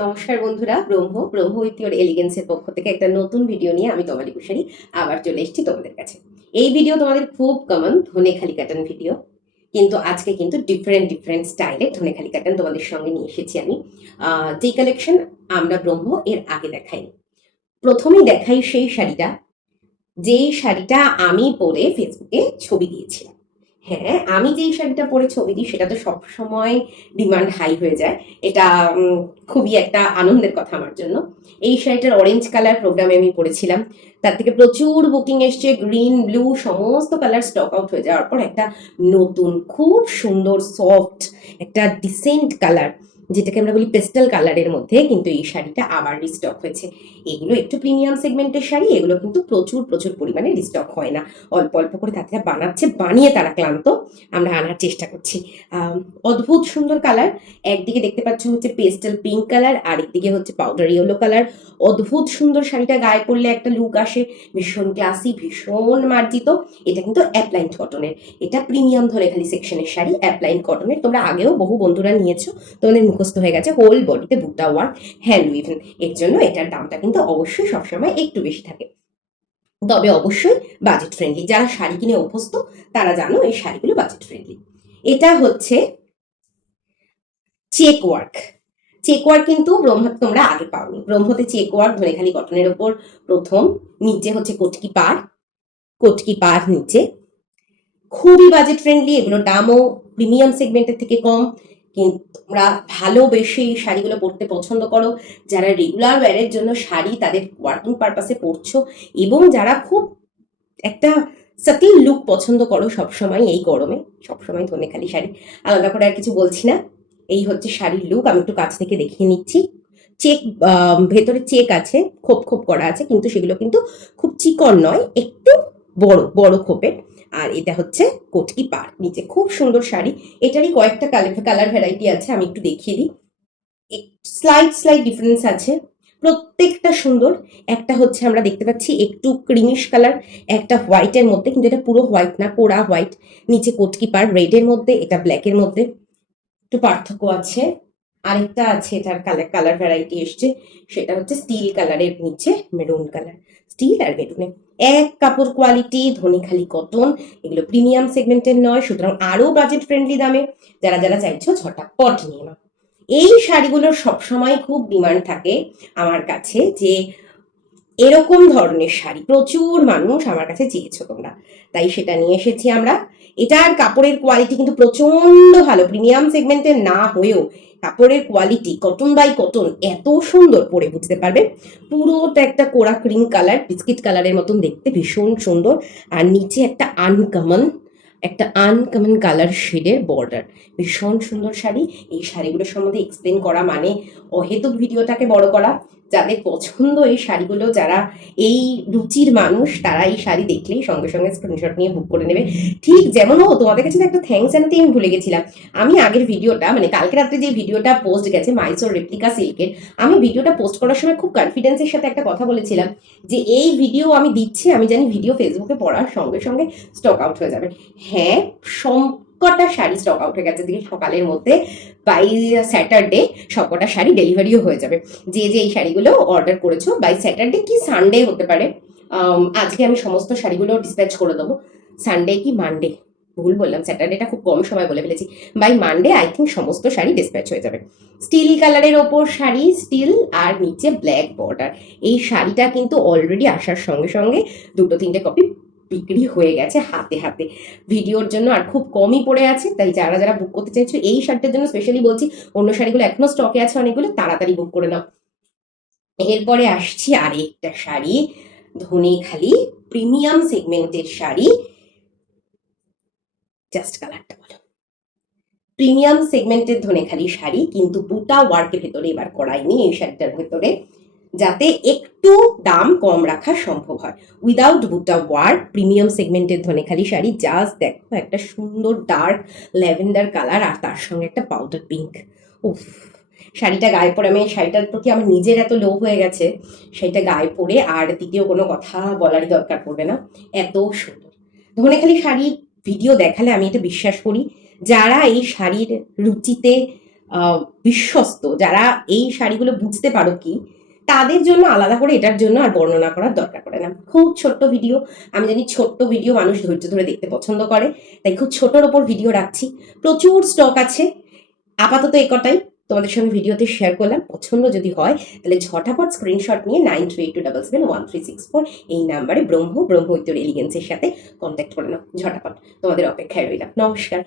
নমস্কার বন্ধুরা, ব্রহ্ম with your এলিগেন্সের পক্ষ থেকে একটা নতুন ভিডিও নিয়ে আমি তোমালি কুশারি আবার চলে এসেছি তোমাদের কাছে। এই ভিডিও তোমাদের খুব কমন ধনেখালি কাটান ভিডিও, কিন্তু আজকে কিন্তু ডিফারেন্ট ডিফারেন্ট স্টাইলে ধনেখালি কাটান তোমাদের সঙ্গে নিয়ে এসেছি আমি। যে কালেকশন আমরা ব্রহ্ম এর আগে দেখাইনি। প্রথমেই দেখাই সেই শাড়িটা, যেই শাড়িটা আমি পরে ফেসবুকে ছবি দিয়েছিলাম। হ্যাঁ, আমি যেই শাড়িটা পরে ছবি দিই সেটা তো সবসময় ডিমান্ড হাই হয়ে যায়। এটা খুবই একটা আনন্দের কথা আমার জন্য। এই শাড়িটার অরেঞ্জ কালার প্রোগ্রামে আমি পরেছিলাম, তার থেকে প্রচুর বুকিং এসছে। গ্রিন, ব্লু সমস্ত কালার স্টক আউট হয়ে যাওয়ার পর একটা নতুন খুব সুন্দর সফট একটা ডিসেন্ট কালার, যেটাকে আমরা বলি পেস্টেল কালারের মধ্যে কিন্তু এই শাড়িটা আবার রিস্টক হয়েছে। এগুলো একটু প্রিমিয়াম সেগমেন্টের শাড়ি, এগুলো কিন্তু প্রচুর প্রচুর পরিমাণে রিস্টক হয় না। অল্প অল্প করে তারা বানাচ্ছে, বানিয়ে তারা ক্লান্ত, আমরা আনার চেষ্টা করছি। অদ্ভুত সুন্দর কালার। একদিকে দেখতে পাচ্ছ হচ্ছে পেস্টেল পিঙ্ক কালার, আরেকদিকে হচ্ছে পাউডার ইয়েলো কালার। অদ্ভুত সুন্দর শাড়িটা গায়ে পরলে একটা লুক আসে, ভীষণ ক্লাসি, ভীষণ মার্জিত। এটা কিন্তু অ্যাপ্লাইন্ড কটনের, এটা প্রিমিয়াম ধনেখালি সেকশনের শাড়ি, অ্যাপ্লাইন্ড কটনের। তোমরা আগেও বহু বন্ধুরা নিয়েছো, তোমাদের মুখস্থ হয়ে গেছে। হোল বডিতে বুটা ওয়ার্ক, হ্যান্ড উইভেন। এর জন্য এটার দামটা কিন্তু অবশ্যই সবসময় একটু বেশি থাকে, তবে অবশ্যই বাজেট ফ্রেন্ডলি। যারা শাড়ি কিনে অভ্যস্ত তারা জানো এই শাড়িগুলো বাজেট ফ্রেন্ডলি। এটা হচ্ছে চেক ওয়ার্ক। চেক ওয়ার্ক কিন্তু তোমরা আগে পাওনি। ব্রহ্মতে চেক ওয়ার্ক ধনেখালি কটনের ওপর প্রথম। নিচে হচ্ছে কটকি পাড়, কটকি পাড় নিচে। খুবই বাজেট ফ্রেন্ডলি, এগুলোর দামও প্রিমিয়াম সেগমেন্টের থেকে কম। কিন্তু তোমরা ভালোবেসে এই শাড়িগুলো পরতে পছন্দ করো, যারা রেগুলার ওয়্যারের জন্য শাড়ি তাদের ওয়ার্কিং পারপাসে পরছো, এবং যারা খুব একটা সাটিল লুক পছন্দ করো সবসময় এই গরমে, সবসময় ধনেখালি শাড়ি, আলাদা করে আর কিছু বলছি না। এই হচ্ছে শাড়ির লুক, আমি একটু কাছ থেকে দেখিয়ে নিচ্ছি। চেক, ভেতরে চেক আছে, খোপ খোপ করা আছে, কিন্তু সেগুলো কিন্তু খুব চিকন নয়, একটু বড় বড় খোপের। আর এটা হচ্ছে কটকি পাড় নিচে। খুব সুন্দর শাড়ি। এটারই কয়েকটা কালার ভ্যারাইটি আছে, আমি একটু দেখিয়ে দিই। স্লাইড স্লাইড ডিফারেন্স আছে, প্রত্যেকটা সুন্দর। একটা হচ্ছে আমরা দেখতে পাচ্ছি একটু ক্রিমিশ কালার, একটা হোয়াইটের মধ্যে, কিন্তু এটা পুরো হোয়াইট না, কোরা হোয়াইট। নিচে কোটকি পাড় রেডের মধ্যে, এটা ব্ল্যাকের মধ্যে, একটু পার্থক্য আছে। আরেকটা আছে, এটার কালার ভ্যারাইটি এসছে, সেটা হচ্ছে স্টিল কালারের নিচে মেরুন কালার। স্টিল আর মেরুনে এক কাপড় কোয়ালিটি, ধনেখালি কটন। এগুলো প্রিমিয়াম সেগমেন্টের নয়, সুতরাং আরো বাজেট ফ্রেন্ডলি দামে। যারা যারা চাইছো ঝটাপট নিয়ে নাও। এই শাড়িগুলোর সবসময় খুব ডিমান্ড থাকে আমার কাছে, যে এরকম ধরনের শাড়ি প্রচুর মানুষ আমার কাছে চেয়েছো তোমরা, তাই সেটা নিয়ে এসেছি আমরা। এটার কাপড়ের কোয়ালিটি কিন্তু প্রচন্ড ভালো, প্রিমিয়াম সেগমেন্টের না হয়েও কাপড়ের কোয়ালিটি কটন বাই কটন এত সুন্দর, পরে বুঝতে পারবে। পুরোটা একটা কোরা ক্রিম কালার, বিস্কিট কালারের মতন দেখতে, ভীষণ সুন্দর। আর নিচে একটা আনকমন কালার শেডের বর্ডার, ভীষণ সুন্দর শাড়ি। এই শাড়িগুলোর সম্বন্ধে এক্সপ্লেন করা মানে অহেতুক ভিডিওটাকে বড় করা। যাদের পছন্দ এই শাড়িগুলো, যারা এই রুচির মানুষ, তারা এই শাড়ি দেখলেই সঙ্গে সঙ্গে স্ক্রিনশট নিয়ে বুক করে নেবে। ঠিক যেমন তোমাদের কাছে একটা থ্যাঙ্কস জানাতে আমি ভুলে গেছিলাম। আমি আগের ভিডিওটা, মানে কালকে রাত্রে যে ভিডিওটা পোস্ট গেছে মাইসোর রেপ্লিকা সিল্কের, আমি ভিডিওটা পোস্ট করার সময় খুব কনফিডেন্সের সাথে একটা কথা বলেছিলাম, যে এই ভিডিও আমি দিচ্ছি, আমি জানি ভিডিও ফেসবুকে পড়ার সঙ্গে সঙ্গে স্টক আউট হয়ে যাবে। হ্যাঁ, সবকটা শাড়ি স্টক আউট হয়ে গেছে, দিকে সকালের মধ্যে বাই স্যাটারডে সবকটা শাড়ি ডেলিভারিও হয়ে যাবে। যে যে এই শাড়িগুলো অর্ডার করেছো বাই স্যাটারডে কি সানডে হতে পারে, আজকে আমি সমস্ত শাড়িগুলো ডিসপ্যাচ করে দেবো। সানডে কি মানডে, ভুল বললাম, স্যাটারডেটা খুব কম সময় বলে ফেলেছি। বাই মানডে আই থিঙ্ক সমস্ত শাড়ি ডিসপ্যাচ হয়ে যাবে। স্টিল কালারের ওপর শাড়ি, স্টিল আর নিচে ব্ল্যাক বর্ডার। এই শাড়িটা কিন্তু অলরেডি আসার সঙ্গে সঙ্গে দুটো তিনটে কপি বিক্রি হয়ে গেছে হাতে হাতে। ভিডিওর জন্য আর খুব কমই পড়ে আছে, তাই যারা যারা বুক করতে চাইছো এই শাড়িটার জন্য স্পেশালি বলছি, অন্য শাড়িগুলো এখনো স্টকে আছে অনেকগুলো, তাড়াতাড়ি বুক করে নাও। এরপরে আসছি আরেকটা শাড়ি, ধনেখালি প্রিমিয়াম সেগমেন্টের শাড়ি। জাস্ট কালারটা বলো। প্রিমিয়াম সেগমেন্টের ধনেখালি শাড়ি, কিন্তু বুটা ওয়ার্কের ভেতরে এবার করাইনি এই শাড়িটার ভেতরে, যাতে একটু দাম কম রাখা সম্ভব হয়। উইদাউট বুটা ওয়ার্ক প্রিমিয়াম সেগমেন্টের ধনেখালি শাড়ি। জাস্ট দেখো, একটা সুন্দর ডার্ক ল্যাভেন্ডার কালার, আর তার সঙ্গে একটা পাউডার পিঙ্ক। উফ, শাড়িটা গায়ে পরে, আমি শাড়িটার প্রতি আমার নিজের এত লোভ হয়ে গেছে, শাড়িটা গায়ে পরে আর দ্বিতীয় কোনো কথা বলারই দরকার পড়বে না, এত সুন্দর। ধনেখালি শাড়ি ভিডিও দেখালে আমি এটা বিশ্বাস করি, যারা এই শাড়ির রুচিতে বিশ্বস্ত, যারা এই শাড়িগুলো বুঝতে পারো কি, তাদের জন্য আলাদা করে এটার জন্য আর বর্ণনা করার দরকার পড়ে না। খুব ছোট্ট ভিডিও, আমি জানি ছোট্ট ভিডিও মানুষ ধৈর্য ধরে দেখতে পছন্দ করে, তাই খুব ছোটোর ওপর ভিডিও রাখছি। প্রচুর স্টক আছে, আপাতত এ কটাই তোমাদের সঙ্গে ভিডিওতে শেয়ার করলাম। পছন্দ যদি হয় তাহলে ঝটাপট স্ক্রিনশট নিয়ে 9382771364 এই নাম্বারে ব্রহ্ম উইথ এলিগেন্সের সাথে কন্ট্যাক্ট করে নাও। ঝটাপট তোমাদের অপেক্ষায় রইলাম। নমস্কার।